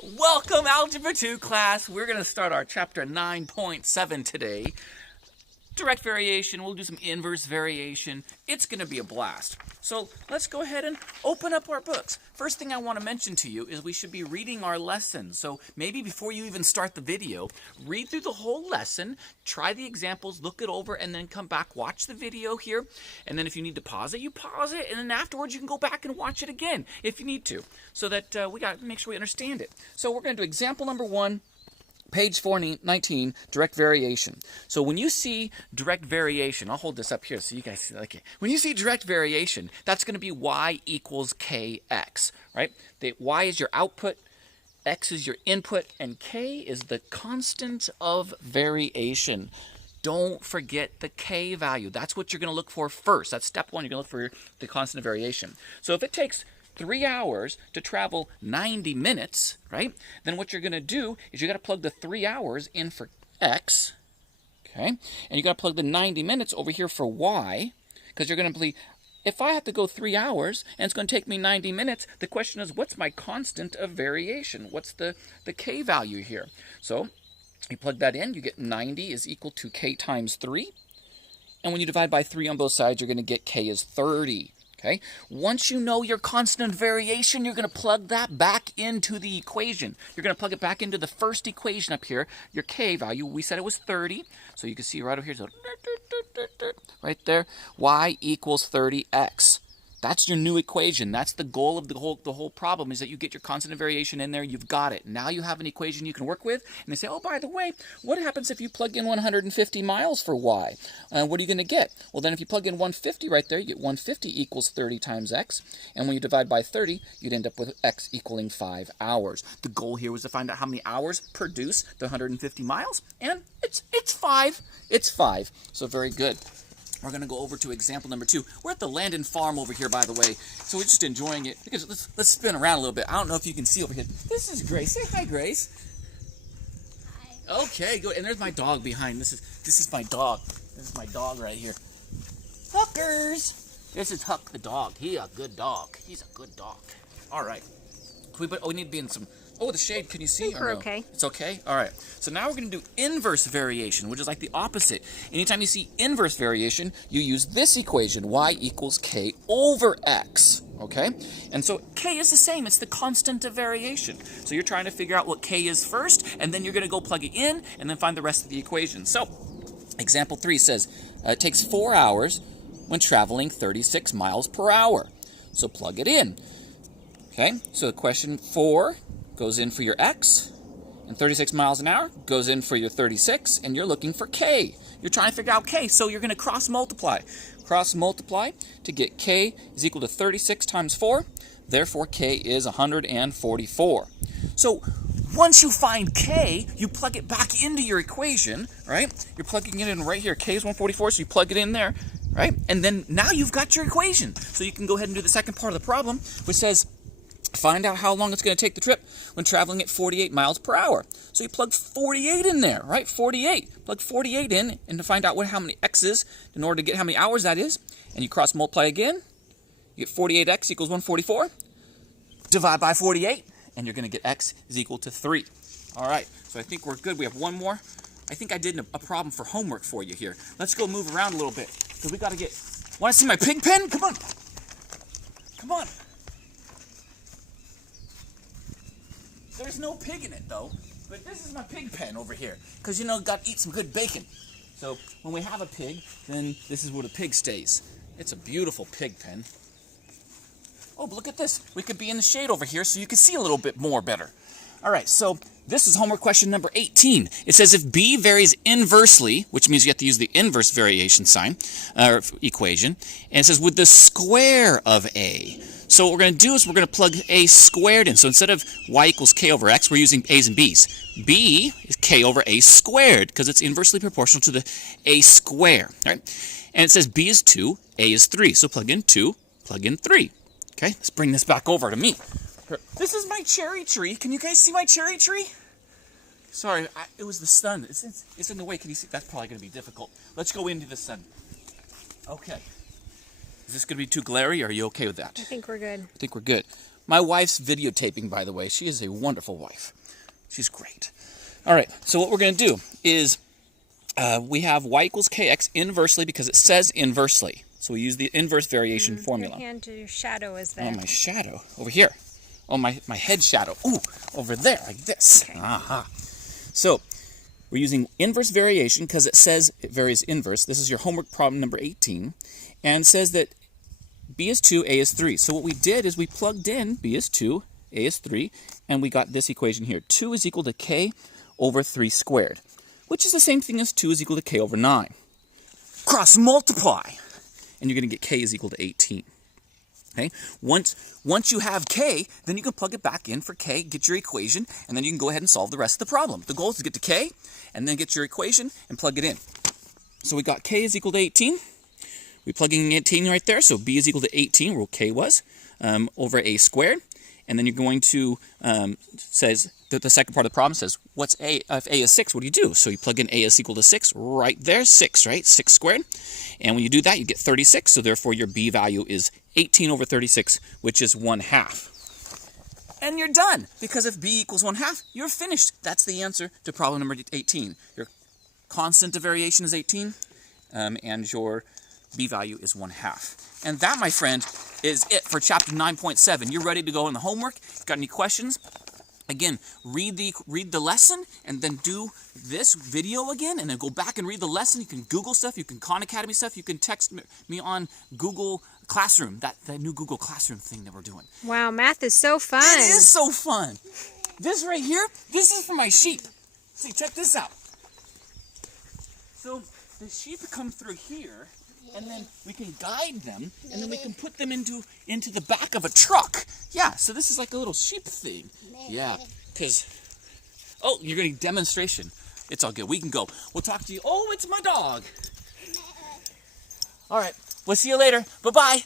Welcome, Algebra 2 class. We're going to start our chapter 9.7 today. Direct variation, we'll do some inverse variation. It's going to be a blast. So let's go ahead and open up our books. First thing I want to mention to you is we should be reading our lesson. So maybe before you even start the video, read through the whole lesson, try the examples, look it over, and then come back, watch the video here. And then if you need to pause it, you pause it, and then afterwards you can go back and watch it again if you need to, so that we got to make sure we understand it. So we're going to do example number 1. Page 419, direct variation. So when you see direct variation, I'll hold this up here so you guys see like it. When you see direct variation, that's going to be y equals kx, right? Y is your output, x is your input, and k is the constant of variation. Don't forget the k value. That's what you're going to look for first. That's step 1. You're going to look for the constant of variation. So if it takes 3 hours to travel 90 minutes, right? Then what you're going to do is you got to plug the 3 hours in for x, okay? And you got to plug the 90 minutes over here for y, because you're going to believe, if I have to go 3 hours and it's going to take me 90 minutes, the question is, what's my constant of variation? What's the k value here? So you plug that in, you get 90 is equal to k times 3. And when you divide by 3 on both sides, you're going to get k is 30. Okay. Once you know your constant variation, you're going to plug that back into the equation. You're going to plug it back into the first equation up here. Your k value, we said it was 30. So you can see right over here, so right there, y equals 30x. That's your new equation. That's the goal of the whole problem, is that you get your constant of variation in there. You've got it. Now you have an equation you can work with. And they say, oh, by the way, what happens if you plug in 150 miles for y? What are you going to get? Well, then if you plug in 150 right there, you get 150 equals 30 times x. And when you divide by 30, you'd end up with x equaling 5 hours. The goal here was to find out how many hours produce the 150 miles. And it's 5. It's 5. So very good. We're going to go over to example number 2. We're at the Landon Farm over here, by the way, so we're just enjoying it. Because let's spin around a little bit. I don't know if you can see over here. This is Grace. Say hi, Grace. Hi. Okay, good. And there's my dog behind. This is my dog. This is my dog right here. Hookers. This is Huck the dog. He's a good dog. He's a good dog. All right. We need to be in some. Oh, the shade, can you see? We're okay. It's okay? All right. So now we're going to do inverse variation, which is like the opposite. Anytime you see inverse variation, you use this equation, y equals k over x, okay? And so k is the same. It's the constant of variation. So you're trying to figure out what k is first, and then you're going to go plug it in, and then find the rest of the equation. So example 3 says, it takes 4 hours when traveling 36 miles per hour. So plug it in. Okay, so the question 4 goes in for your x, and 36 miles an hour goes in for your 36, and you're looking for k. You're trying to figure out k, so you're going to cross multiply. Cross multiply to get k is equal to 36 times 4, therefore k is 144. So once you find k, you plug it back into your equation, right? You're plugging it in right here. K is 144, so you plug it in there, right? And then now you've got your equation. So you can go ahead and do the second part of the problem, which says, find out how long it's going to take the trip when traveling at 48 miles per hour. So you plug 48 in there, right? 48. Plug 48 in, and to find out how many x is in order to get how many hours that is, and you cross multiply again, you get 48x equals 144. Divide by 48, and you're going to get x is equal to 3. All right, so I think we're good. We have one more. I think I did a problem for homework for you here. Let's go move around a little bit, because we got to get... Want to see my pig pen? Come on. Come on. There's no pig in it, though. But this is my pig pen over here. Because, got to eat some good bacon. So when we have a pig, then this is where the pig stays. It's a beautiful pig pen. Oh, but look at this. We could be in the shade over here so you can see a little bit more better. All right, so this is homework question number 18. It says if b varies inversely, which means you have to use the inverse variation sign, or equation, and it says with the square of a. So what we're going to do is we're going to plug a squared in. So instead of y equals k over x, we're using a's and b's. b is k over a squared, because it's inversely proportional to the a square. Right? And it says b is 2, a is 3. So plug in 2, plug in 3. Okay, let's bring this back over to me. This is my cherry tree. Can you guys see my cherry tree? Sorry, it was the sun. It's in the way. Can you see? That's probably going to be difficult. Let's go into the sun. Okay. Is this going to be too glary, or are you okay with that? I think we're good. I think we're good. My wife's videotaping, by the way. She is a wonderful wife. She's great. All right, so what we're going to do is we have y equals kx inversely because it says inversely. So we use the inverse variation formula. Your hand to your shadow is there. Oh, my shadow. Over here. Oh, my head shadow. Ooh, over there, like this. Okay. Aha. So we're using inverse variation because it says it varies inverse. This is your homework problem number 18. And it says that b is 2, a is 3. So what we did is we plugged in b is 2, a is 3, and we got this equation here. 2 is equal to k over 3 squared, which is the same thing as 2 is equal to k over 9. Cross multiply, and you're going to get k is equal to 18. Okay? Once you have k, then you can plug it back in for k, get your equation, and then you can go ahead and solve the rest of the problem. The goal is to get to k, and then get your equation and plug it in. So we got k is equal to 18. We're plugging in 18 right there, so b is equal to 18, where k was, over a squared. And then you're going to, says, the second part of the problem says, what's a? If a is 6, what do? So you plug in a is equal to 6, right there, 6, right? 6 squared. And when you do that, you get 36, so therefore your b value is 18 over 36, which is 1/2. And you're done, because if b equals 1/2, you're finished. That's the answer to problem number 18. Your constant of variation is 18, and your b value is 1/2. And that, my friend, is it for chapter 9.7. You're ready to go in the homework. Got any questions? Again, read the lesson and then do this video again and then go back and read the lesson. You can Google stuff. You can Khan Academy stuff. You can text me on Google Classroom, that new Google Classroom thing that we're doing. Wow, math is so fun. It is so fun. This right here, this is for my sheep. See, check this out. So the sheep come through here, and then we can guide them, and then we can put them into the back of a truck. Yeah, so this is like a little sheep thing. Yeah, because, oh, you're getting demonstration. It's all good. We can go. We'll talk to you. Oh, it's my dog. All right, we'll see you later. Bye-bye.